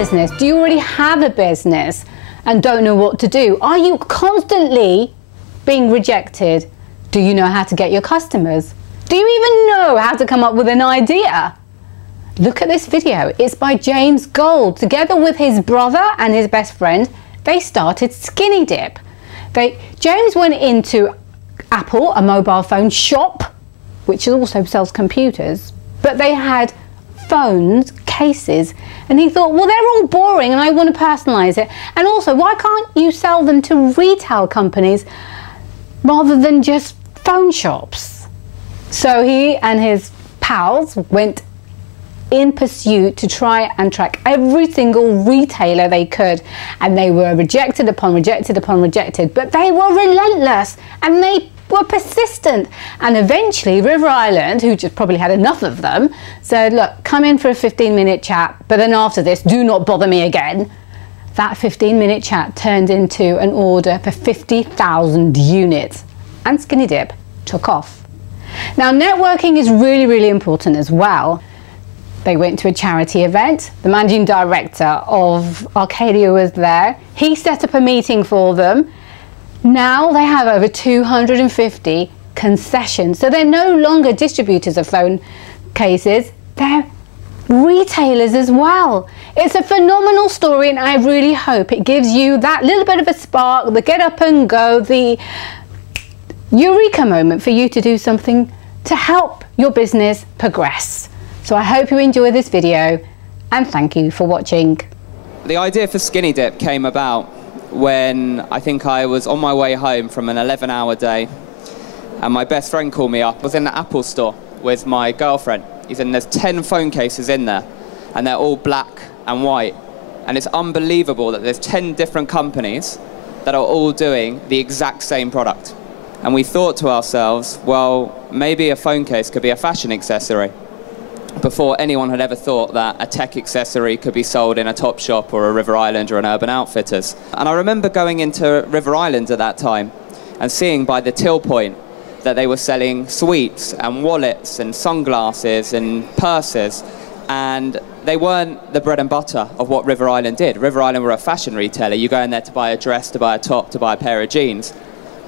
business? Do you already have a business and don't know what to do? Are you constantly being rejected? Do you know how to get your customers? Do you even know how to come up with an idea? Look at this video. It's by James Gold. Together with his brother and his best friend, they started SkinnyDip. James went into Apple, a mobile phone shop, which also sells computers, but they had phones, cases, and he thought, well, they're all boring and I want to personalize it. And also, why can't you sell them to retail companies rather than just phone shops? So he and his pals went in pursuit to try and track every single retailer they could, and they were rejected upon rejected upon rejected, but they were relentless and they were persistent. And eventually River Island, who just probably had enough of them, said, look, come in for a 15-minute chat, but then after this, do not bother me again. That 15-minute chat turned into an order for 50,000 units, and SkinnyDip took off. Now, networking is really, really important as well. They went to a charity event. The managing director of Arcadia was there. He set up a meeting for them. Now they have over 250 concessions. So they're no longer distributors of phone cases, they're retailers as well. It's a phenomenal story, and I really hope it gives you that little bit of a spark, the get up and go, the eureka moment for you to do something to help your business progress. So I hope you enjoy this video, and thank you for watching. The idea for SkinnyDip came about when I think I was on my way home from an 11-hour day, and my best friend called me up. I was in the Apple store with my girlfriend. He said, there's 10 phone cases in there, and they're all black and white. And it's unbelievable that there's 10 different companies that are all doing the exact same product. And we thought to ourselves, well, maybe a phone case could be a fashion accessory, before anyone had ever thought that a tech accessory could be sold in a Topshop or a River Island or an Urban Outfitters. And I remember going into River Island at that time and seeing by the till point that they were selling sweets and wallets and sunglasses and purses, and they weren't the bread and butter of what River Island did. River Island were a fashion retailer. You go in there to buy a dress, to buy a top, to buy a pair of jeans.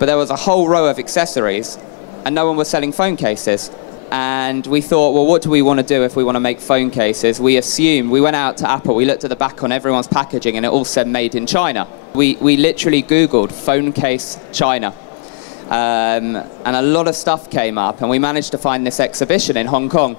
But there was a whole row of accessories and no one was selling phone cases. And we thought, well, what do we want to do if we want to make phone cases? We went out to Apple, we looked at the back on everyone's packaging and it all said made in China. We literally Googled phone case China. And a lot of stuff came up, and we managed to find this exhibition in Hong Kong.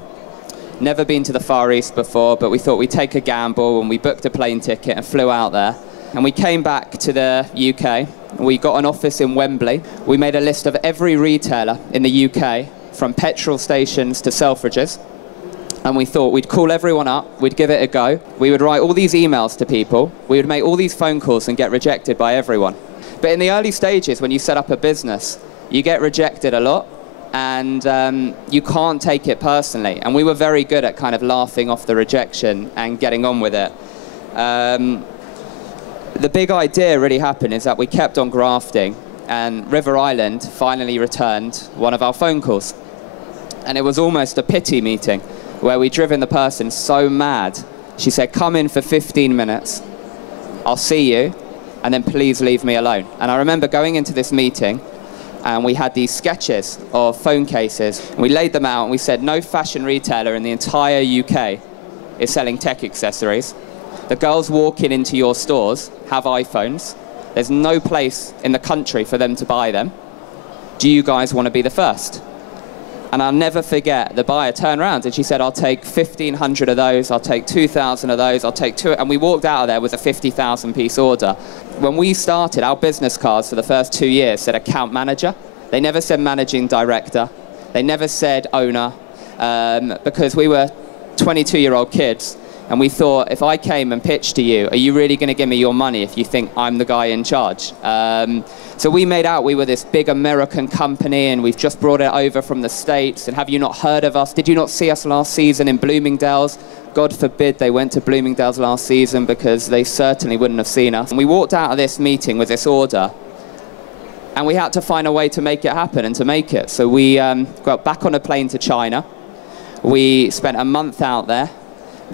Never been to the Far East before, but we thought we'd take a gamble, and we booked a plane ticket and flew out there. And we came back to the UK. We got an office in Wembley. We made a list of every retailer in the UK, from petrol stations to Selfridges, and we thought we'd call everyone up, we'd give it a go, we would write all these emails to people, we would make all these phone calls and get rejected by everyone. But in the early stages, when you set up a business, you get rejected a lot, and you can't take it personally, and we were very good at kind of laughing off the rejection and getting on with it. The big idea really happened is that we kept on grafting, and River Island finally returned one of our phone calls. And it was almost a pity meeting where we'd driven the person so mad. She said, come in for 15 minutes, I'll see you, and then please leave me alone. And I remember going into this meeting, and we had these sketches of phone cases. And we laid them out, and we said, no fashion retailer in the entire UK is selling tech accessories. The girls walking into your stores have iPhones. There's no place in the country for them to buy them. Do you guys want to be the first? And I'll never forget, the buyer turned around and she said, I'll take 1,500 of those, I'll take 2,000 of those, I'll take two. And we walked out of there with a 50,000 piece order. When we started, our business cards for the first 2 years said account manager. They never said managing director. They never said owner, because we were 22-year-old kids. And we thought, if I came and pitched to you, are you really going to give me your money if you think I'm the guy in charge? So we made out we were this big American company, and we've just brought it over from the States, and have you not heard of us? Did you not see us last season in Bloomingdale's? God forbid they went to Bloomingdale's last season, because they certainly wouldn't have seen us. And we walked out of this meeting with this order, and we had to find a way to make it happen and to make it. So we got back on a plane to China. We spent a month out there.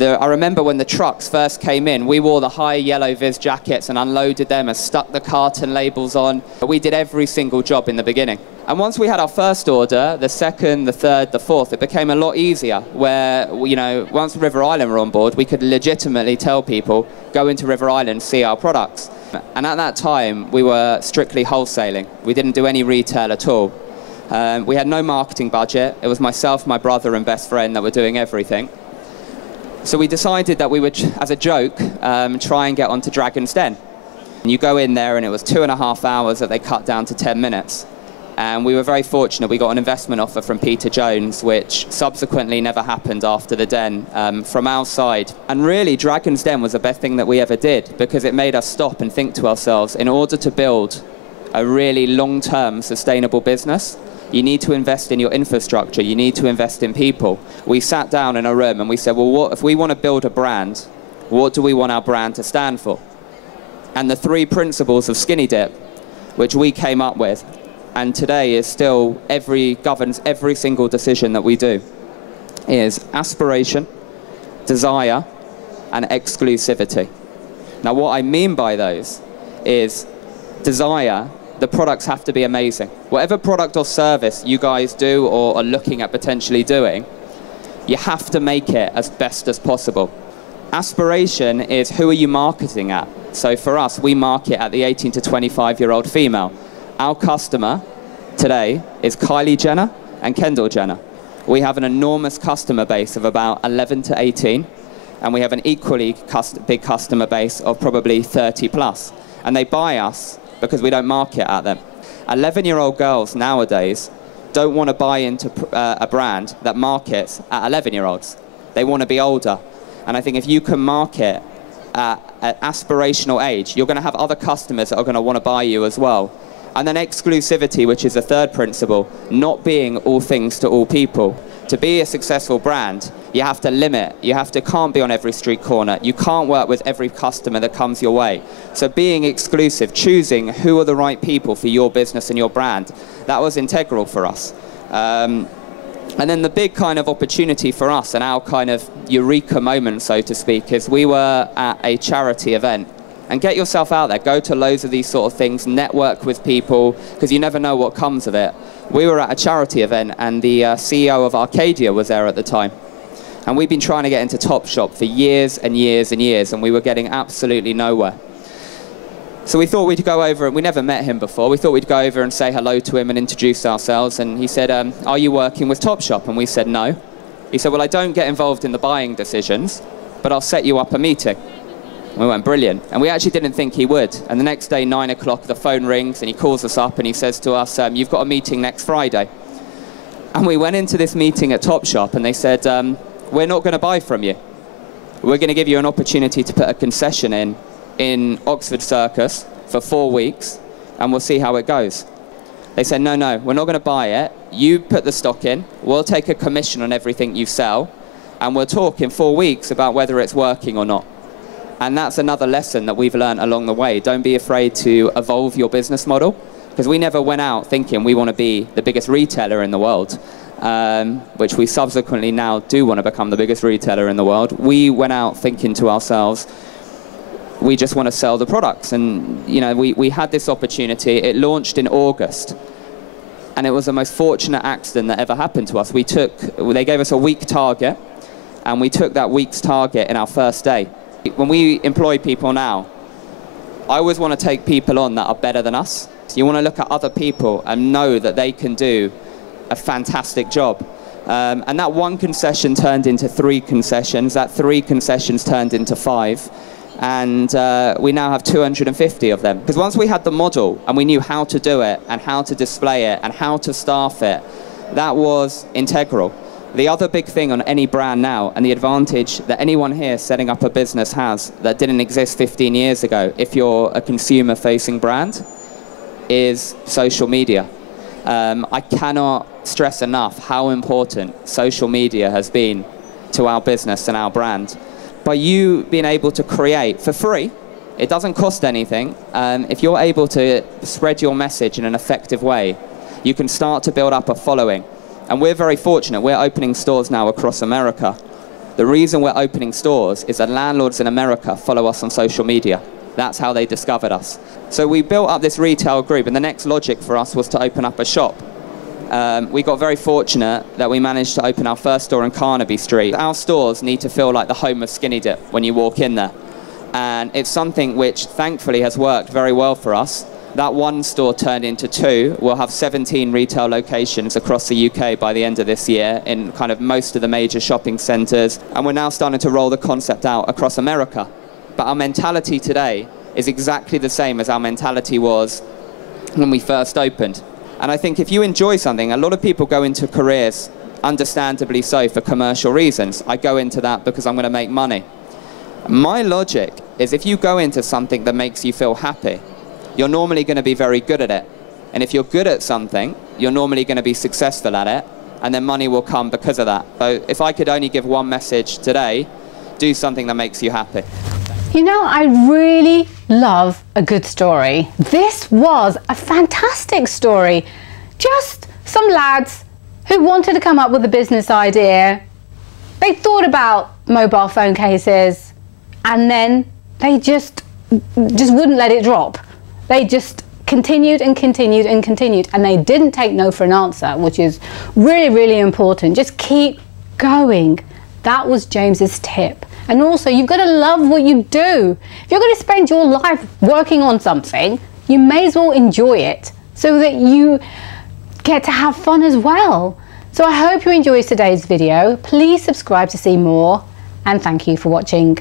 I remember when the trucks first came in, we wore the high yellow vis jackets and unloaded them and stuck the carton labels on. We did every single job in the beginning. And once we had our first order, the second, the third, the fourth, it became a lot easier where, you know, once River Island were on board, we could legitimately tell people, go into River Island, see our products. And at that time, we were strictly wholesaling. We didn't do any retail at all. We had no marketing budget. It was myself, my brother and best friend that were doing everything. So we decided that we would, as a joke, try and get onto Dragon's Den. And you go in there and it was 2.5 hours that they cut down to 10 minutes. And we were very fortunate. We got an investment offer from Peter Jones, which subsequently never happened after the Den from our side. And really, Dragon's Den was the best thing that we ever did because it made us stop and think to ourselves, in order to build a really long-term sustainable business, you need to invest in your infrastructure, you need to invest in people. We sat down in a room and we said, well, what, if we want to build a brand, what do we want our brand to stand for? And the 3 principles of SkinnyDip, which we came up with, and today is still governs every single decision that we do, is aspiration, desire, and exclusivity. Now what I mean by those is desire. The products have to be amazing. Whatever product or service you guys do or are looking at potentially doing, you have to make it as best as possible. Aspiration is, who are you marketing at? So for us, we market at the 18 to 25-year-old female. Our customer today is Kylie Jenner and Kendall Jenner. We have an enormous customer base of about 11 to 18, and we have an equally big customer base of probably 30 plus. And they buy us because we don't market at them. 11-year-old girls nowadays don't want to buy into a brand that markets at 11-year-olds. They want to be older. And I think if you can market at an aspirational age, you're going to have other customers that are going to want to buy you as well. And then exclusivity, which is the 3rd principle, not being all things to all people. To be a successful brand, you have to limit. You can't be on every street corner. You can't work with every customer that comes your way. So being exclusive, choosing who are the right people for your business and your brand, that was integral for us. And then the big kind of opportunity for us and our kind of eureka moment, so to speak, is we were at a charity event. And get yourself out there, go to loads of these sort of things, network with people, because you never know what comes of it. We were at a charity event and the CEO of Arcadia was there at the time. And we've been trying to get into Topshop for years and years and years, and we were getting absolutely nowhere. So we thought we'd go over, and we never met him before, we thought we'd go over and say hello to him and introduce ourselves. And he said, are you working with Topshop? And we said, no. He said, well, I don't get involved in the buying decisions, but I'll set you up a meeting. We went, brilliant. And we actually didn't think he would. And the next day, 9 o'clock, the phone rings and he calls us up and he says to us, you've got a meeting next Friday. And we went into this meeting at Topshop and they said, we're not going to buy from you. We're going to give you an opportunity to put a concession in Oxford Circus for 4 weeks and we'll see how it goes. They said, no, we're not going to buy it. You put the stock in. We'll take a commission on everything you sell and we'll talk in 4 weeks about whether it's working or not. And that's another lesson that we've learned along the way. Don't be afraid to evolve your business model, because we never went out thinking we want to be the biggest retailer in the world, which we subsequently now do want to become the biggest retailer in the world. We went out thinking to ourselves, we just want to sell the products. And you know, we had this opportunity. It launched in August. And it was the most fortunate accident that ever happened to us. They gave us a week target, and we took that week's target in our first day. When we employ people now, I always want to take people on that are better than us. You want to look at other people and know that they can do a fantastic job. And that 1 concession turned into 3 concessions. That 3 concessions turned into 5. And we now have 250 of them. Because once we had the model and we knew how to do it and how to display it and how to staff it, that was integral. The other big thing on any brand now, and the advantage that anyone here setting up a business has that didn't exist 15 years ago, if you're a consumer-facing brand, is social media. I cannot stress enough how important social media has been to our business and our brand. By you being able to create for free, it doesn't cost anything. If you're able to spread your message in an effective way, you can start to build up a following. And we're very fortunate. We're opening stores now across America. The reason we're opening stores is that landlords in America follow us on social media. That's how they discovered us. So we built up this retail group, and the next logic for us was to open up a shop. We got very fortunate that we managed to open our first store in Carnaby Street. Our stores need to feel like the home of SkinnyDip when you walk in there. And it's something which thankfully has worked very well for us. That one store turned into 2. We'll have 17 retail locations across the UK by the end of this year in kind of most of the major shopping centres. And we're now starting to roll the concept out across America. But our mentality today is exactly the same as our mentality was when we first opened. And I think if you enjoy something, a lot of people go into careers, understandably so, for commercial reasons. I go into that because I'm going to make money. My logic is if you go into something that makes you feel happy, you're normally going to be very good at it. And if you're good at something, you're normally going to be successful at it, and then money will come because of that. So if I could only give one message today, do something that makes you happy. You know, I really love a good story. This was a fantastic story. Just some lads who wanted to come up with a business idea. They thought about mobile phone cases, and then they just wouldn't let it drop. They just continued and continued and continued, and they didn't take no for an answer, which is really, really important. Just keep going. That was James's tip. And also, you've got to love what you do. If you're going to spend your life working on something, you may as well enjoy it so that you get to have fun as well. So I hope you enjoyed today's video. Please subscribe to see more, and thank you for watching.